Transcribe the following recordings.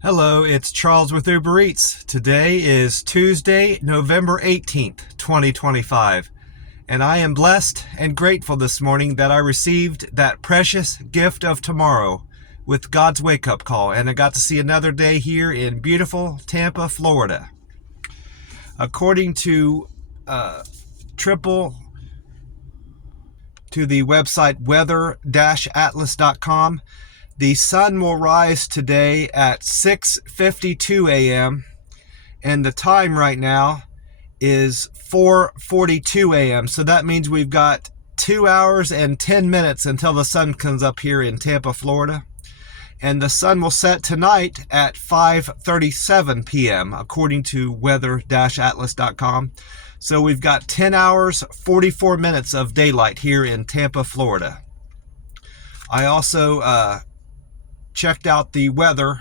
Hello, it's Charles with Uber Eats. Today is Tuesday, November 18th, 2025, and I am blessed and grateful this morning that I received that precious gift of tomorrow with God's wake-up call, and I got to see another day here in beautiful Tampa, Florida. According to triple to the website weather-atlas.com, the sun will rise today at 6:52 a.m. and the time right now is 4:42 a.m. So that means we've got 2 hours and 10 minutes until the sun comes up here in Tampa, Florida. And the sun will set tonight at 5:37 p.m. according to weather-atlas.com. So we've got 10 hours, 44 minutes of daylight here in Tampa, Florida. I also checked out the weather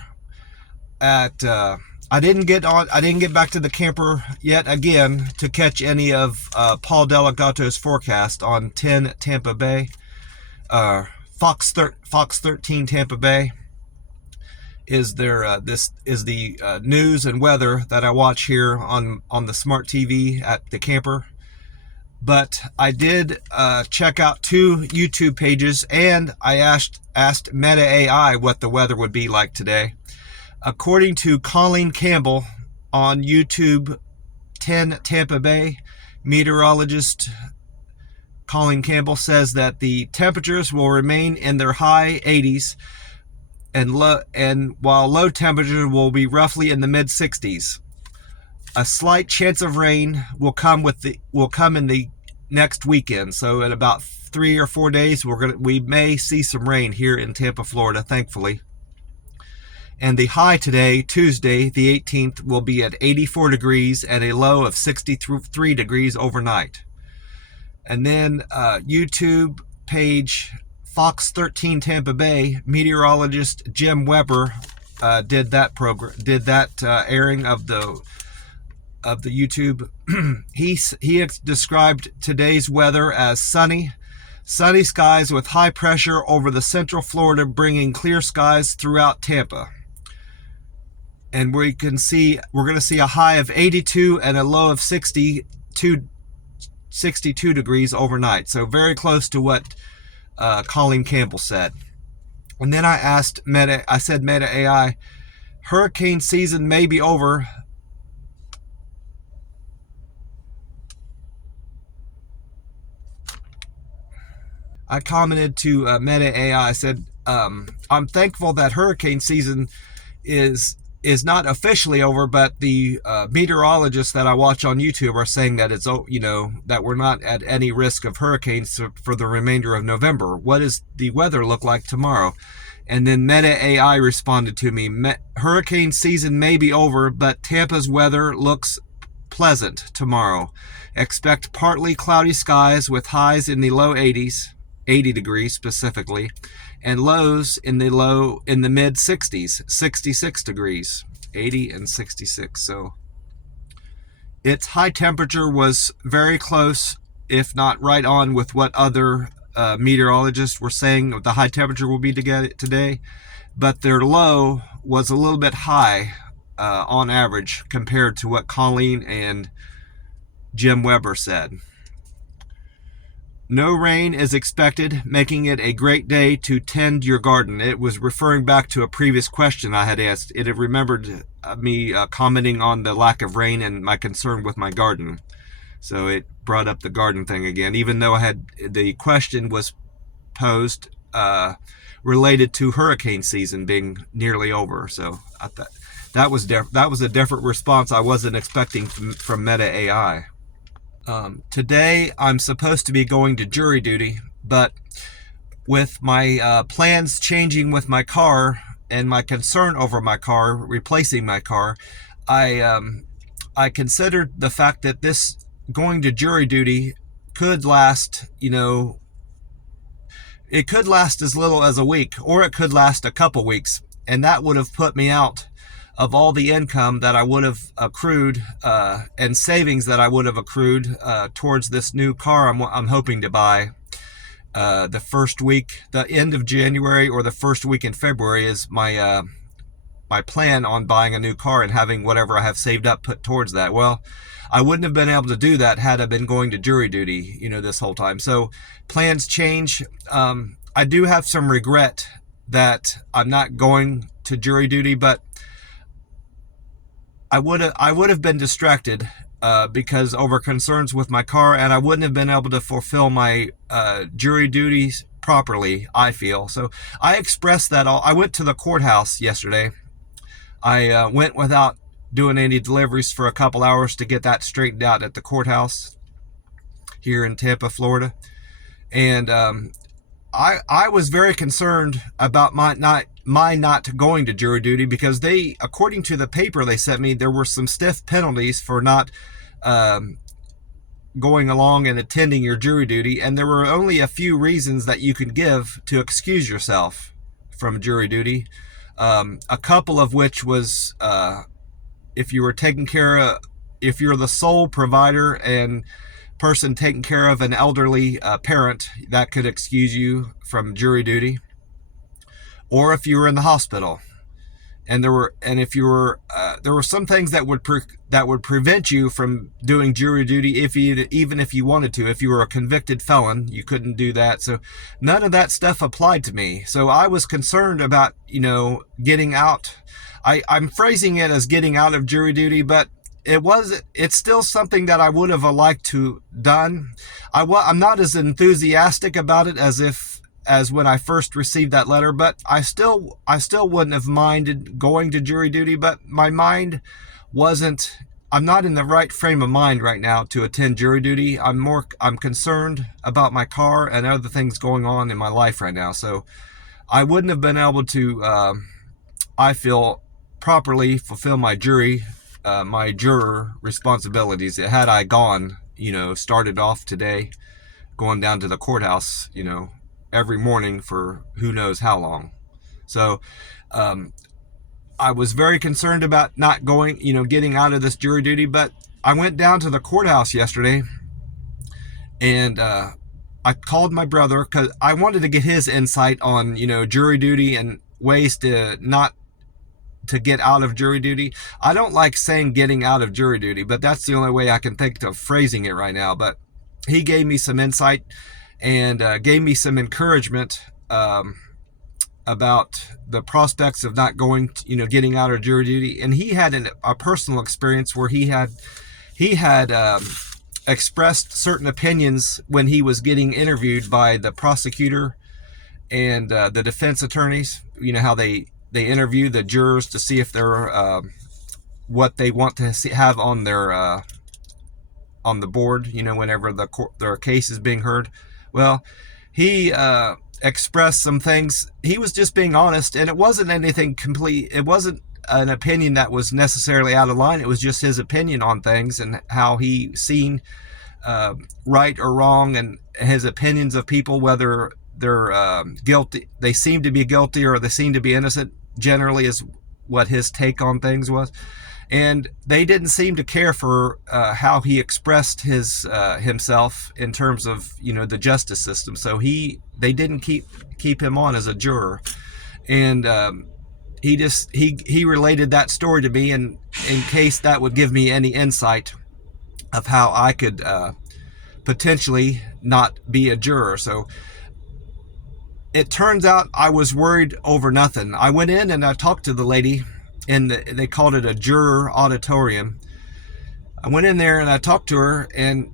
at I didn't get back to the camper yet again to catch any of Paul Delegato's forecast on 10 Tampa Bay, Fox 13 Tampa Bay is their this is the news and weather that I watch here on the smart TV at the camper. But I did check out 2 YouTube pages, and I asked Meta AI what the weather would be like today. According to Colleen Campbell on YouTube 10 Tampa Bay, meteorologist Colleen Campbell says that the temperatures will remain in their high 80s, and while low temperatures will be roughly in the mid 60s. A slight chance of rain will come in the next weekend. So in about 3 or 4 days, we may see some rain here in Tampa, Florida, thankfully. And the high today, Tuesday, the 18th, will be at 84 degrees and a low of 63 degrees overnight. And then YouTube page Fox 13 Tampa Bay meteorologist Jim Weber did that airing of the YouTube. He described today's weather as sunny skies with high pressure over the central Florida, bringing clear skies throughout Tampa. And we're going to see a high of 82 and a low of 62 degrees overnight. So very close to what Colleen Campbell said. And then I said Meta AI, hurricane season may be over. I commented to Meta AI, I said, I'm thankful that hurricane season is not officially over, but the meteorologists that I watch on YouTube are saying that that we're not at any risk of hurricanes for the remainder of November. What does the weather look like tomorrow? And then Meta AI responded to me, hurricane season may be over, but Tampa's weather looks pleasant tomorrow. Expect partly cloudy skies with highs in the low 80s. 80 degrees specifically, and lows in the mid 60s, 66 degrees, 80 and 66. So its high temperature was very close, if not right on, with what other meteorologists were saying the high temperature will be today, but their low was a little bit high on average compared to what Colleen and Jim Weber said. No rain is expected, making it a great day to tend your garden. It was referring back to a previous question I had asked. It had remembered me commenting on the lack of rain and my concern with my garden. So it brought up the garden thing again, even though the question was posed related to hurricane season being nearly over. So I thought that was a different response I wasn't expecting from Meta AI. Today I'm supposed to be going to jury duty, but with my plans changing with my car and my concern over my car, replacing my car, I considered the fact that this going to jury duty could last, it could last as little as a week, or it could last a couple weeks, and that would have put me out of all the income that I would have accrued and savings that I would have accrued towards this new car I'm hoping to buy. The end of January or the first week in February is my my plan on buying a new car and having whatever I have saved up put towards that. Well, I wouldn't have been able to do that had I been going to jury duty, this whole time. So plans change. I do have some regret that I'm not going to jury duty, but I would have been distracted because over concerns with my car, and I wouldn't have been able to fulfill my jury duties properly, I feel. So I expressed that all. I went to the courthouse yesterday. I went without doing any deliveries for a couple hours to get that straightened out at the courthouse here in Tampa, Florida. And I was very concerned about my not going to jury duty, because according to the paper they sent me, there were some stiff penalties for not going along and attending your jury duty, and there were only a few reasons that you could give to excuse yourself from jury duty. A couple of which was if you were if you're the sole provider and person taking care of an elderly parent, that could excuse you from jury duty. Or if you were in the hospital, and there were some things that would prevent you from doing jury duty even if you wanted to. If you were a convicted felon, you couldn't do that. So none of that stuff applied to me. So I was concerned about getting out. I'm phrasing it as getting out of jury duty, but it's still something that I would have liked to done. I'm not as enthusiastic about it as when I first received that letter, but I still wouldn't have minded going to jury duty, but my mind I'm not in the right frame of mind right now to attend jury duty. I'm concerned about my car and other things going on in my life right now. So I wouldn't have been able to, I feel, properly fulfill my juror responsibilities had I gone, started off today, going down to the courthouse, every morning for who knows how long. So I was very concerned about not going, getting out of this jury duty, but I went down to the courthouse yesterday, and I called my brother because I wanted to get his insight on, jury duty and ways to get out of jury duty. I don't like saying getting out of jury duty, but that's the only way I can think of phrasing it right now. But he gave me some insight and gave me some encouragement about the prospects of not going, getting out of jury duty. And he had a personal experience where he had expressed certain opinions when he was getting interviewed by the prosecutor and the defense attorneys. How they interview the jurors to see if they're what they want to have on their on the board, whenever their case is being heard. Well, he expressed some things. He was just being honest, and it wasn't anything complete. It wasn't an opinion that was necessarily out of line. It was just his opinion on things and how he seen right or wrong, and his opinions of people, whether they're guilty, they seem to be guilty, or they seem to be innocent, generally is what his take on things was. And they didn't seem to care for how he expressed himself in terms of the justice system. So they didn't keep him on as a juror, and he related that story to me, and in case that would give me any insight of how I could potentially not be a juror. So it turns out I was worried over nothing. I went in and I talked to the lady they called it a juror auditorium. I went in there and I talked to her, and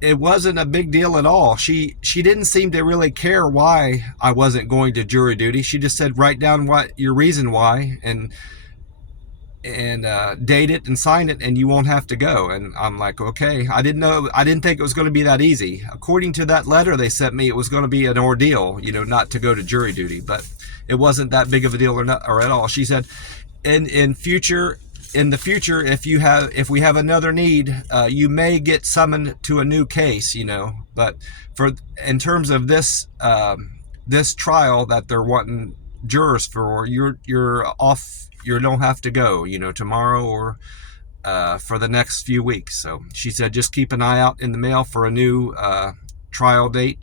it wasn't a big deal at all. She didn't seem to really care why I wasn't going to jury duty. She just said, write down your reason why, and date it and sign it, and you won't have to go. And I'm like, okay. I didn't think it was going to be that easy. According to that letter they sent me, it was going to be an ordeal, not to go to jury duty, but it wasn't that big of a deal or at all. She said, in the future, if we have another need, you may get summoned to a new case, but in terms of this trial that they're wanting jurors for, you're off. You don't have to go, tomorrow or for the next few weeks. So she said, just keep an eye out in the mail for a new trial date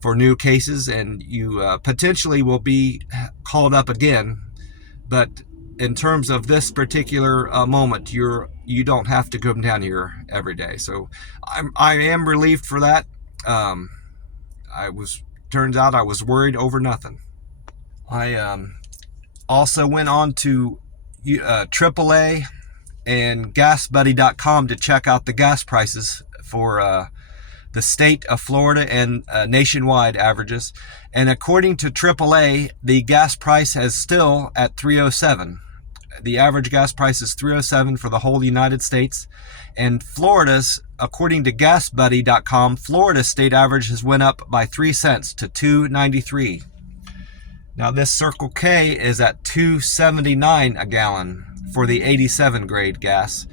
for new cases, and you potentially will be called up again. But in terms of this particular moment, you don't have to come down here every day. So I am relieved for that. Um, turns out I was worried over nothing. I also went on to AAA and GasBuddy.com to check out the gas prices for the state of Florida and nationwide averages. And according to AAA, the gas price is still at $3.07. The average gas price is $3.07 for the whole United States. And Florida's, according to GasBuddy.com, Florida's state average has went up by 3 cents to $2.93. Now this Circle K is at $2.79 a gallon for the 87 grade gas.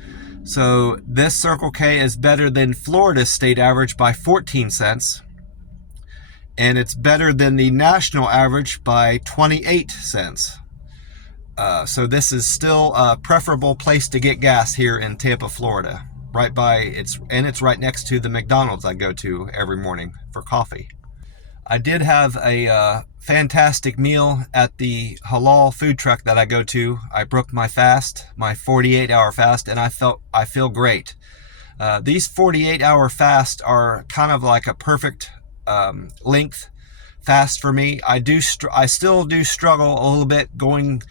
So this Circle K is better than Florida's state average by 14 cents. And it's better than the national average by 28 cents. So this is still a preferable place to get gas here in Tampa, Florida. It's right next to the McDonald's I go to every morning for coffee. I did have a fantastic meal at the halal food truck that I go to. I broke my fast, my 48-hour fast, and I feel great. These 48-hour fasts are kind of like a perfect length fast for me. I still do struggle a little bit going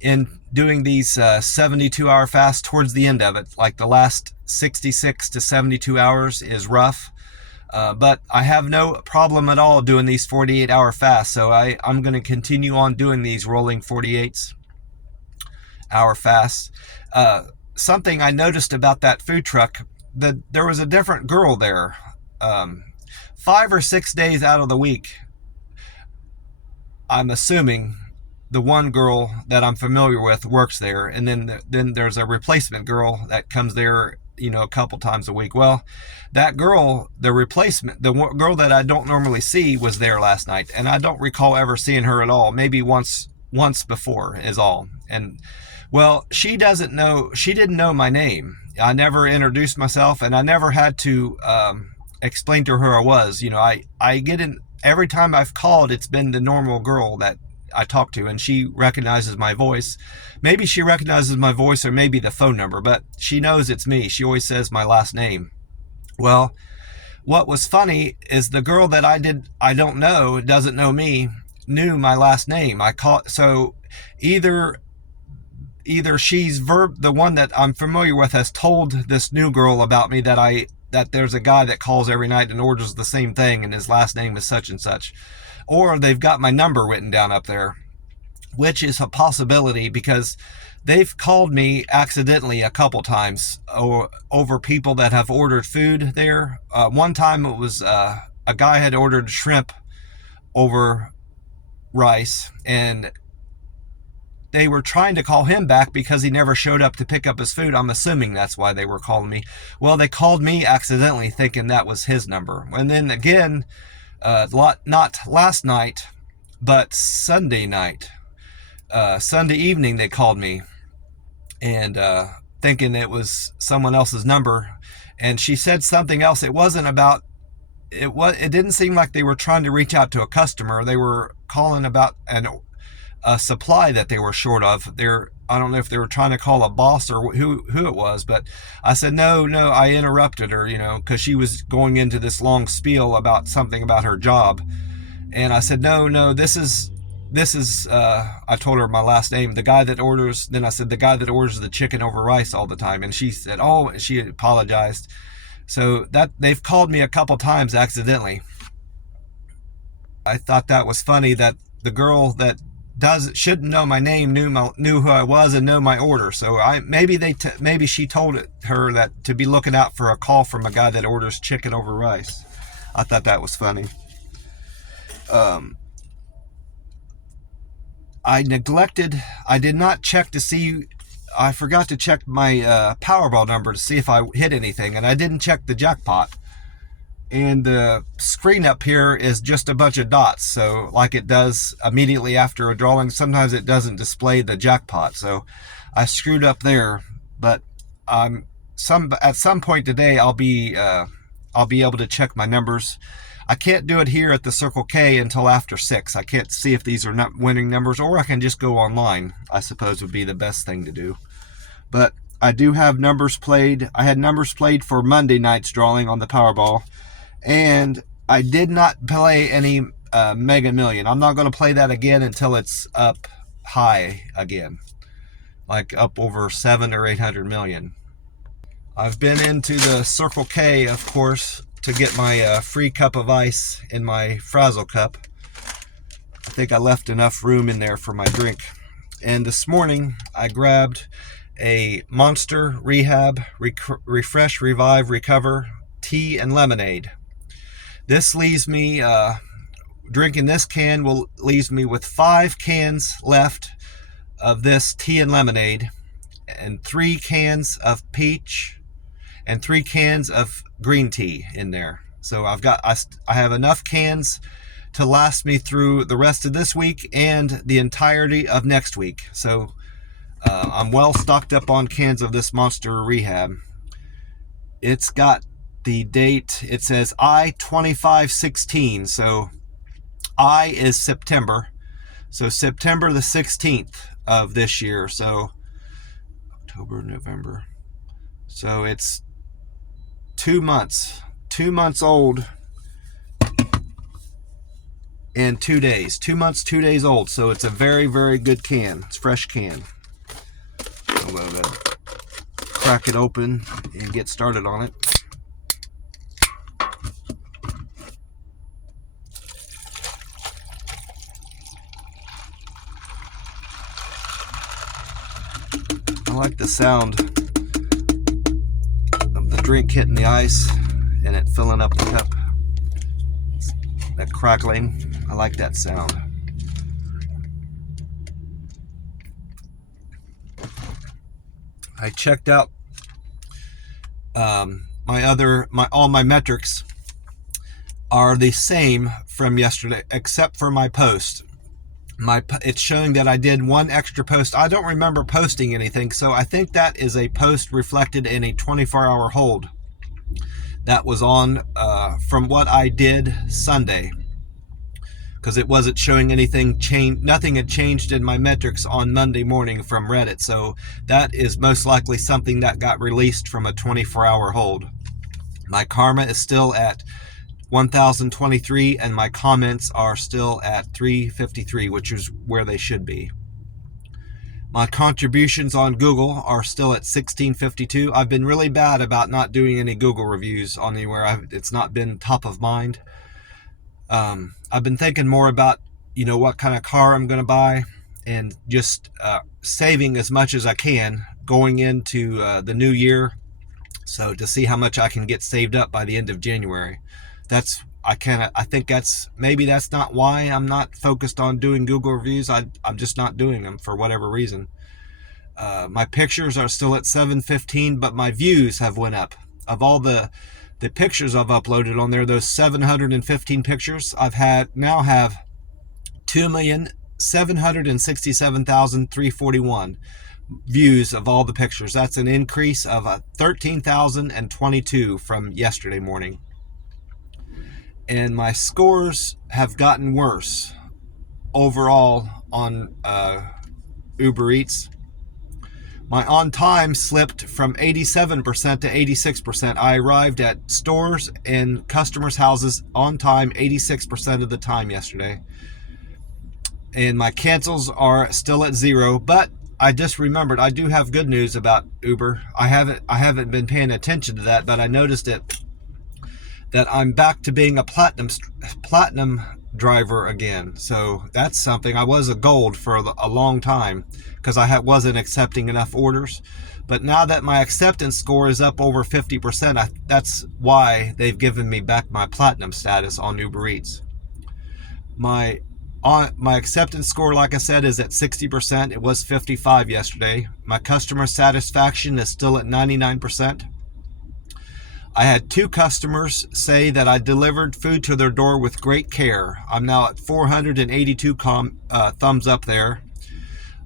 in doing these 72-hour fasts towards the end of it. Like the last 66 to 72 hours is rough. But I have no problem at all doing these 48-hour fasts. So I'm going to continue on doing these rolling 48-hour fasts. Something I noticed about that food truck, there was a different girl there. 5 or 6 days out of the week, I'm assuming the one girl that I'm familiar with works there. And then there's a replacement girl that comes there, a couple times a week. Well, that girl, the girl that I don't normally see, was there last night, and I don't recall ever seeing her at all. Maybe once before is all. And well, she didn't know my name. I never introduced myself, and I never had to explain to her who I was. I get in every time I've called. It's been the normal girl that I talk to, and she recognizes my voice. Maybe she recognizes my voice, or maybe the phone number, but she knows it's me. She always says my last name. Well, what was funny is the girl that I don't know, doesn't know me, knew my last name. So either she's the one that I'm familiar with has told this new girl about me that there's a guy that calls every night and orders the same thing, and his last name is such and such. Or they've got my number written down up there, which is a possibility, because they've called me accidentally a couple times over people that have ordered food there. One time it was a guy had ordered shrimp over rice, and they were trying to call him back because he never showed up to pick up his food. I'm assuming that's why they were calling me. Well, they called me accidentally thinking that was his number. And then again, not last night, but Sunday night, Sunday evening, they called me, and thinking it was someone else's number, and she said something else. It wasn't about it. It didn't seem like they were trying to reach out to a customer. They were calling about a supply that they were short of. I don't know if they were trying to call a boss or who it was, but I said, no, I interrupted her, because she was going into this long spiel about something about her job. And I said, no, this is, I told her my last name, the guy that orders, then I said, the guy that orders the chicken over rice all the time. And she said, oh, she apologized. So that they've called me a couple times accidentally. I thought that was funny that the girl that shouldn't know my name knew who I was and know my order. So maybe she told her that to be looking out for a call from a guy that orders chicken over rice. I thought that was funny. I did not check to see. I forgot to check my Powerball number to see if I hit anything, and I didn't check the jackpot. And the screen up here is just a bunch of dots. So like it does immediately after a drawing, sometimes it doesn't display the jackpot. So I screwed up there, but at some point today, I'll be able to check my numbers. I can't do it here at the Circle K until after 6. I can't see if these are not winning numbers, or I can just go online, I suppose would be the best thing to do. But I do have numbers played. I had numbers played for Monday night's drawing on the Powerball, and I did not play any Mega Million. I'm not going to play that again until it's up high again, like up over 700 or 800 million. I've been into the Circle K, of course, to get my free cup of ice in my Frazzle cup. I think I left enough room in there for my drink. And this morning I grabbed a Monster Rehab Refresh, Revive, Recover tea and lemonade. This leaves me, drinking this can leaves me with 5 cans left of this tea and lemonade, and 3 cans of peach, and 3 cans of green tea in there. So I have enough cans to last me through the rest of this week and the entirety of next week. So I'm well stocked up on cans of this Monster Rehab. It's got the date, it says I-2516, so I is September. So September the 16th of this year. So October, November. So it's 2 months old and 2 days. 2 months, 2 days old. So it's a very, very good can. It's a fresh can. I'm going to crack it open and get started on it. I like the sound of the drink hitting the ice and it filling up the cup. That crackling, I like that sound. I checked out all my metrics are the same from yesterday, except for my post. It's showing that I did 1 extra post. I don't remember posting anything, so I think that is a post reflected in a 24-hour hold that was on from what I did Sunday, because it wasn't showing anything change. Nothing had changed in my metrics on Monday morning from Reddit, so that is most likely something that got released from a 24-hour hold. My karma is still at 1,023, and my comments are still at 353, which is where they should be. My contributions on Google are still at 1652. I've been really bad about not doing any Google reviews on anywhere. It's not been top of mind. I've been thinking more about, what kind of car I'm going to buy, and just saving as much as I can going into the new year. So to see how much I can get saved up by the end of January. I think maybe that's not why I'm not focused on doing Google reviews. I'm just not doing them for whatever reason. My pictures are still at 715, but my views have went up. Of all the pictures I've uploaded on there, those 715 pictures, now have 2,767,341 views of all the pictures. That's an increase of 13,022 from yesterday morning. And my scores have gotten worse overall on Uber Eats. My on time slipped from 87% to 86%. I arrived at stores and customers' houses on time 86% of the time yesterday. And my cancels are still at 0, but I just remembered I do have good news about Uber. I haven't been paying attention to that, but I noticed it, that I'm back to being a platinum driver again. So that's something. I was a gold for a long time because I wasn't accepting enough orders. But now that my acceptance score is up over 50%, that's why they've given me back my platinum status on Uber Eats. My acceptance score, like I said, is at 60%. It was 55 yesterday. My customer satisfaction is still at 99%. I had 2 customers say that I delivered food to their door with great care. I'm now at 482 thumbs up there.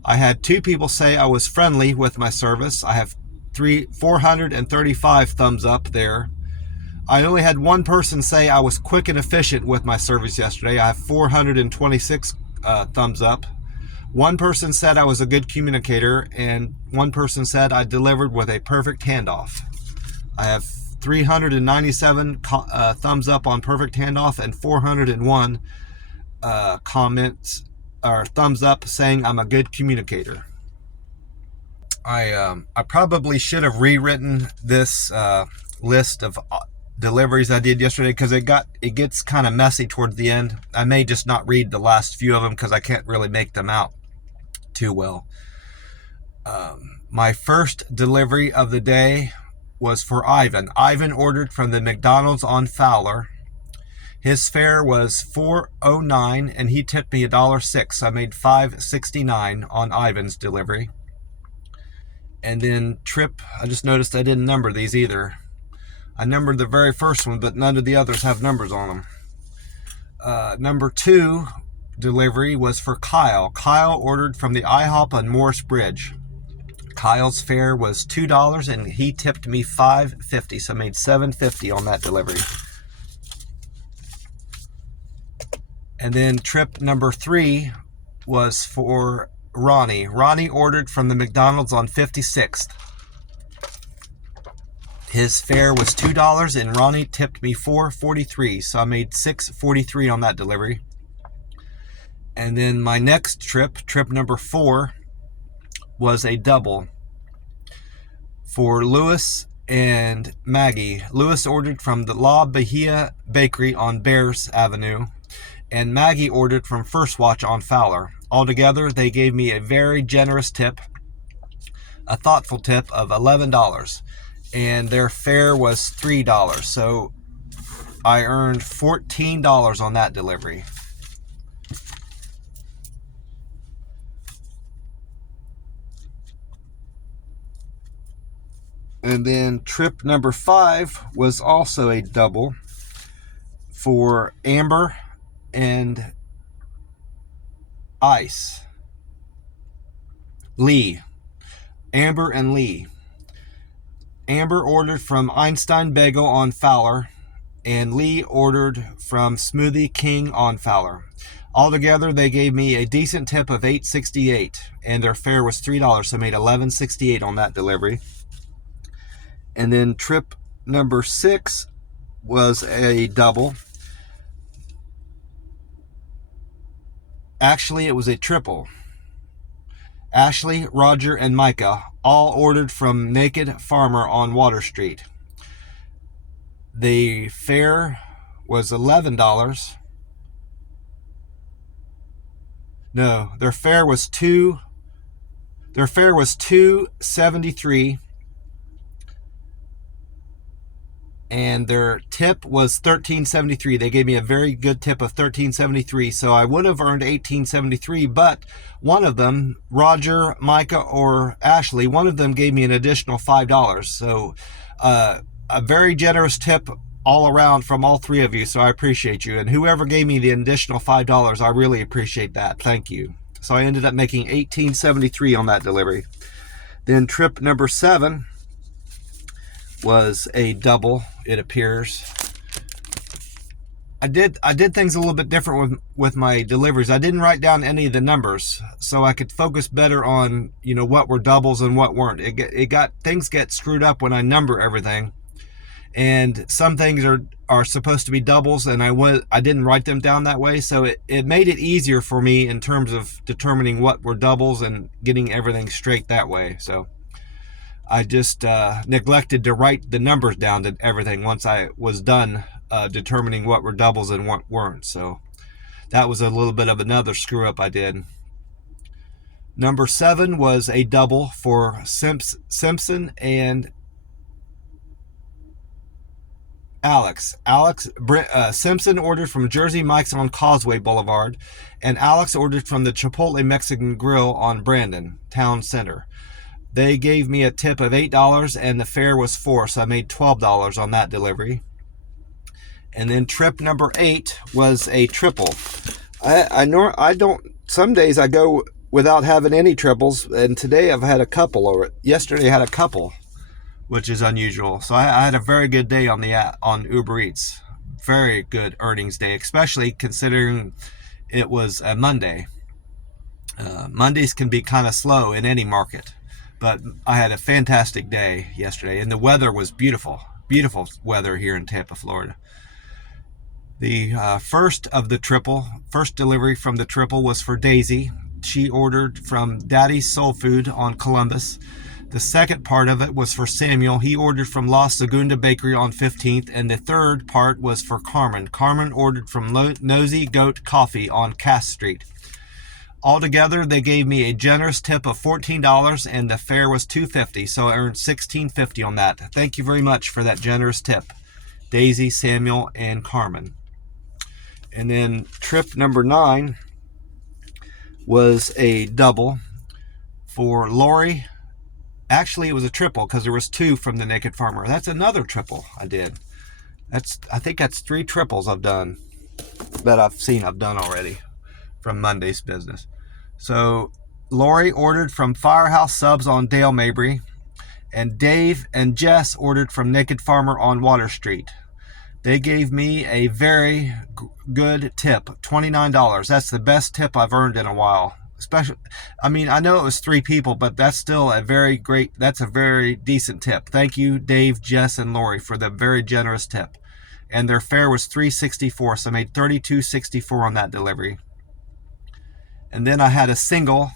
I had 2 people say I was friendly with my service. I have 435 thumbs up there. I only had one person say I was quick and efficient with my service yesterday. I have 426 thumbs up. One person said I was a good communicator, and one person said I delivered with a perfect handoff. I have 397 thumbs up on perfect handoff and 401 comments or thumbs up saying I'm a good communicator. I probably should have rewritten this list of deliveries I did yesterday because it gets kind of messy towards the end. I may just not read the last few of them because I can't really make them out too well. My first delivery of the day was for Ivan. Ivan ordered from the McDonald's on Fowler. His fare was $4.09 and he tipped me $1.06. So I made $5.69 on Ivan's delivery. And then Trip, I just noticed I didn't number these either. I numbered the very first one, but none of the others have numbers on them. Number 2 delivery was for Kyle. Kyle ordered from the IHOP on Morris Bridge. Kyle's fare was $2 and he tipped me $5.50, so I made $7.50 on that delivery. And then trip number 3 was for Ronnie. Ronnie ordered from the McDonald's on 56th. His fare was $2 and Ronnie tipped me $4.43, so I made $6.43 on that delivery. And then my next trip number 4, was a double for Lewis and Maggie. Lewis ordered from the La Bahia Bakery on Bears Avenue, and Maggie ordered from First Watch on Fowler. Altogether, they gave me a very generous tip, a thoughtful tip of $11, and their fare was $3, so I earned $14 on that delivery. And then trip number 5 was also a double for Amber and Lee. Amber and Lee. Amber ordered from Einstein Bagel on Fowler, and Lee ordered from Smoothie King on Fowler. Altogether, they gave me a decent tip of $8.68, and their fare was $3, so I made $11.68 on that delivery. And then trip number 6 was a double. Actually, it was a triple. Ashley, Roger, and Micah all ordered from Naked Farmer on Water Street. The fare was $11. No, their fare was $2.73. And their tip was $13.73. They gave me a very good tip of $13.73, so I would have earned $18.73, but one of them, Roger, Micah, or Ashley, one of them gave me an additional $5. So a very generous tip all around from all three of you, so I appreciate you. And whoever gave me the additional $5, I really appreciate that. Thank you. So I ended up making $18.73 on that delivery. Then trip number 7 was a double, it appears. I did things a little bit different with my deliveries. I didn't write down any of the numbers so I could focus better on, what were doubles and what weren't. Things get screwed up when I number everything, and some things are supposed to be doubles, and I didn't write them down that way, so it made it easier for me in terms of determining what were doubles and getting everything straight that way. So I just neglected to write the numbers down to everything once I was done determining what were doubles and what weren't. So that was a little bit of another screw up I did. Number 7 was a double for Simpson and Alex. Simpson ordered from Jersey Mike's on Causeway Boulevard, and Alex ordered from the Chipotle Mexican Grill on Brandon Town Center. They gave me a tip of $8 and the fare was $4, so I made $12 on that delivery. And then trip number 8 was a triple. Some days I go without having any triples, and today I've had a couple, or yesterday I had a couple, which is unusual. So I had a very good day on Uber Eats. Very good earnings day, especially considering it was a Monday. Mondays can be kind of slow in any market, but I had a fantastic day yesterday, and the weather was beautiful. Beautiful weather here in Tampa, Florida. The first delivery from the triple was for Daisy. She ordered from Daddy's Soul Food on Columbus. The second part of it was for Samuel. He ordered from La Segunda Bakery on 15th. And the third part was for Carmen. Carmen ordered from Nosy Goat Coffee on Cass Street. Altogether, they gave me a generous tip of $14, and the fare was $2.50, so I earned $16.50 on that. Thank you very much for that generous tip, Daisy, Samuel, and Carmen. And then trip number 9 was a double for Lori. Actually, it was a triple because there was 2 from the Naked Farmer. That's another triple I did. I think that's 3 triples I've done that I've done already from Monday's business. So Lori ordered from Firehouse Subs on Dale Mabry, and Dave and Jess ordered from Naked Farmer on Water Street. They gave me a very good tip, $29. That's the best tip I've earned in a while. Especially, I know it was 3 people, but that's still a very decent tip. Thank you, Dave, Jess, and Lori, for the very generous tip. And their fare was $3.64, so I made $32.64 on that delivery. And then I had a single.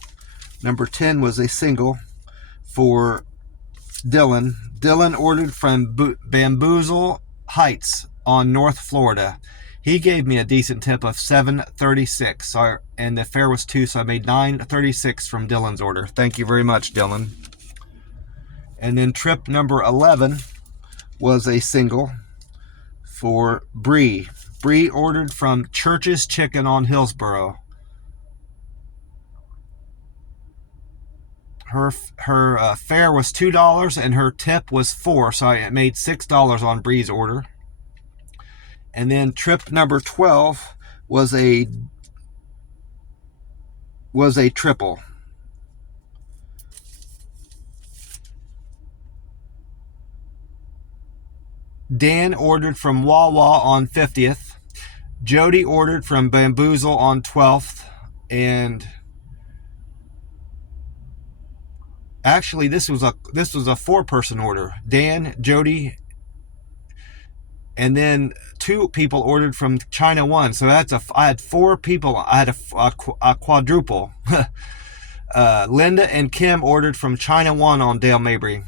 Number 10 was a single for Dylan. Dylan ordered from Bamboozle Heights on North Florida. He gave me a decent tip of $7.36, and the fare was $2, so I made $9.36 from Dylan's order. Thank you very much, Dylan. And then trip number 11 was a single for Bree. Bree ordered from Church's Chicken on Hillsborough. Her fare was $2 and her tip was $4, so I made $6 on Bree's order. And then trip number 12 was a triple. Dan ordered from Wawa on 50th. Jody ordered from Bamboozle on 12th, and actually, this was a 4-person order. Dan, Jody, and then 2 people ordered from China One. So I had 4 people. I had a quadruple. Linda and Kim ordered from China One on Dale Mabry.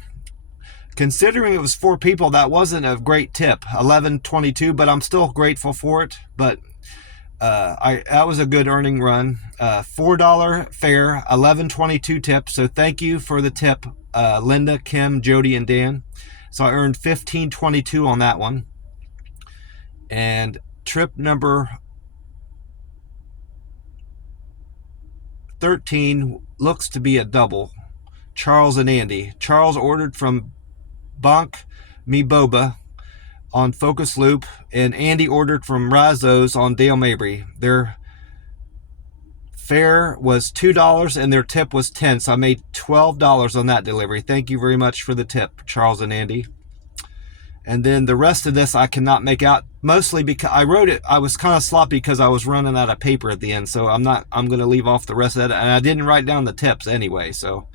Considering it was 4 people, that wasn't a great tip, $11.22, but I'm still grateful for it. But that was a good earning run. $4 fare, $11.22 tip. So thank you for the tip, Linda, Kim, Jody, and Dan. So I earned $15.22 on that one. And trip number 13 looks to be a double. Charles and Andy. Charles ordered from Bank Mi Boba on Focus Loop, and Andy ordered from Razzo's on Dale Mabry. Their fare was $2 and their tip was $10, so I made $12 on that delivery. Thank you very much for the tip, Charles and Andy. And then the rest of this I cannot make out, mostly because I wrote it. I was kind of sloppy because I was running out of paper at the end, so I'm going to leave off the rest of that. And I didn't write down the tips anyway, so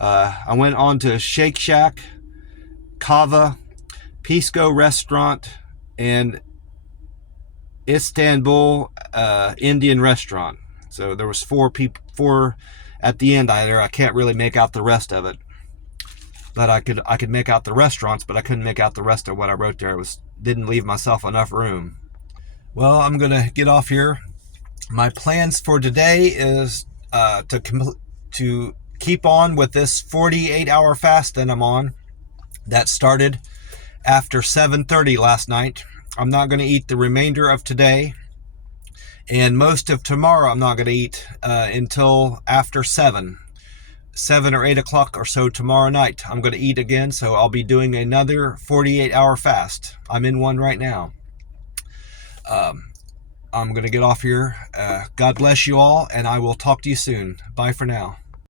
I went on to Shake Shack, Kava, Pisco Restaurant, and Istanbul Indian Restaurant. So there was 4 at the end either. I can't really make out the rest of it. But I could make out the restaurants, but I couldn't make out the rest of what I wrote there. Didn't leave myself enough room. Well, I'm gonna get off here. My plans for today is to keep on with this 48-hour fast that I'm on. That started after 7:30 last night. I'm not going to eat the remainder of today, and most of tomorrow I'm not going to eat until after 7 or 8 o'clock or so tomorrow night. I'm going to eat again, so I'll be doing another 48-hour fast. I'm in one right now. I'm going to get off here. God bless you all, and I will talk to you soon. Bye for now.